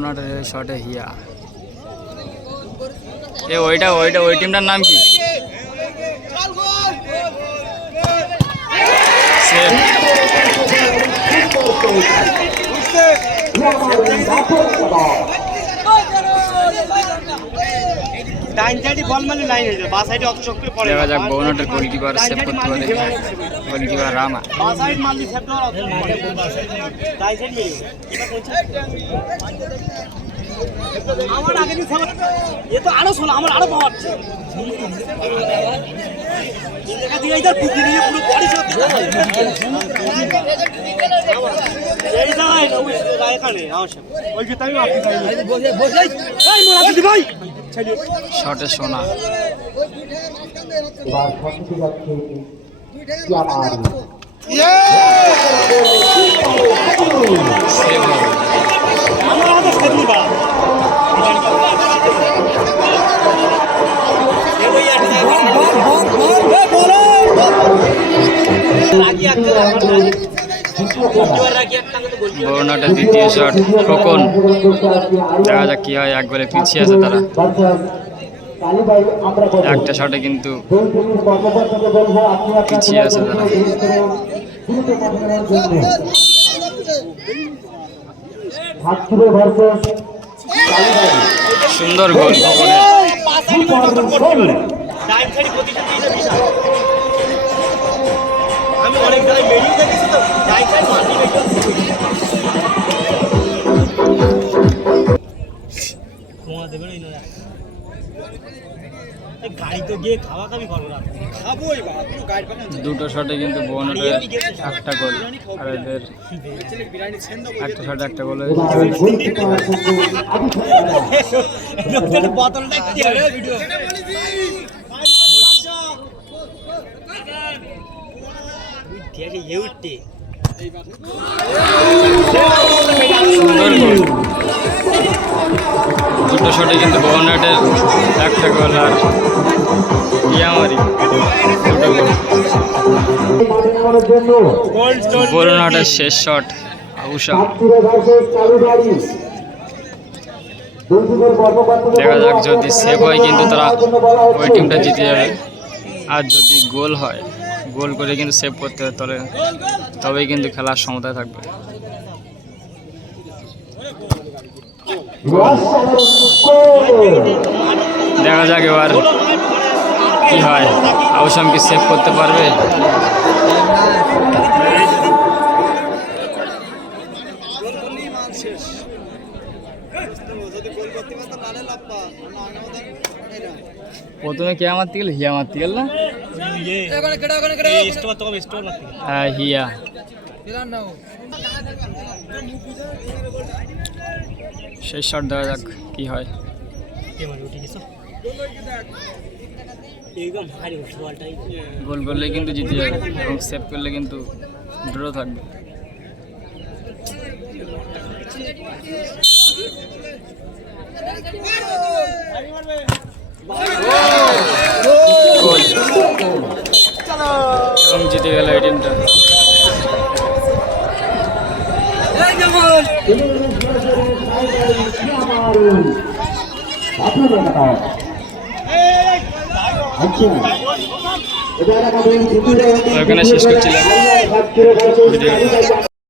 বরুণাটের শটে হিয়া। ওইটা ওই টিমটার নাম কি? দেখা যাক বরুণাটের গোলকিপার সেভ করতে পারে। গোলকিপার রামা। আমার আগে এ তো আরো শোনা আমার আরো পাওয়ার শটে সোনা। বরুণাটের দ্বিতীয় শট খোকন। দেখা যাক কি হয়। এক গোলে পিছিয়ে আছে তারা। একটা শটে কিন্তু পিছিয়ে আছে তারা। সুন্দর গোল খোকনের। আমি অনেক জায়গায় মেরিয়ে দেখেছি তো গাড়ি তো গিয়ে খাওয়া খাবি করবো না, খাবোই দুটো শটে কিন্তু বরুণাটের একটা গোল আর এদের একটা শটে একটা গোল হয়েছে। সুন্দর গোল। দুটো শটে কিন্তু বরুণাটের একটা গোল আর ইয়ামারি দুটো গোল। বরুণাটের শেষ শট আউশা। দেখা যাক যদি সেভ হয় কিন্তু তারা ওই টিমটা জিতে যাবে। আর যদি গোল হয়, গোল করে কিন্তু সেভ করতে হবে, তবেই কিন্তু খেলার সমতায় থাকবে। দেখা যাক এবার কি হয়। আউশাম কি সেভ করতে পারবে? প্রথমে কে মারতে গেল? হিয়া মারতে গেল না? হ্যাঁ হিয়া। শেষ শট দেখা যাক কি হয়। গোল করলে কিন্তু জিতে যাবে এবং সেভ করলে কিন্তু ড্র থাকবে। গোল এবং জিতে গেল এই টিমটা। ওখানে শেষ করছিলাম ভিডিও।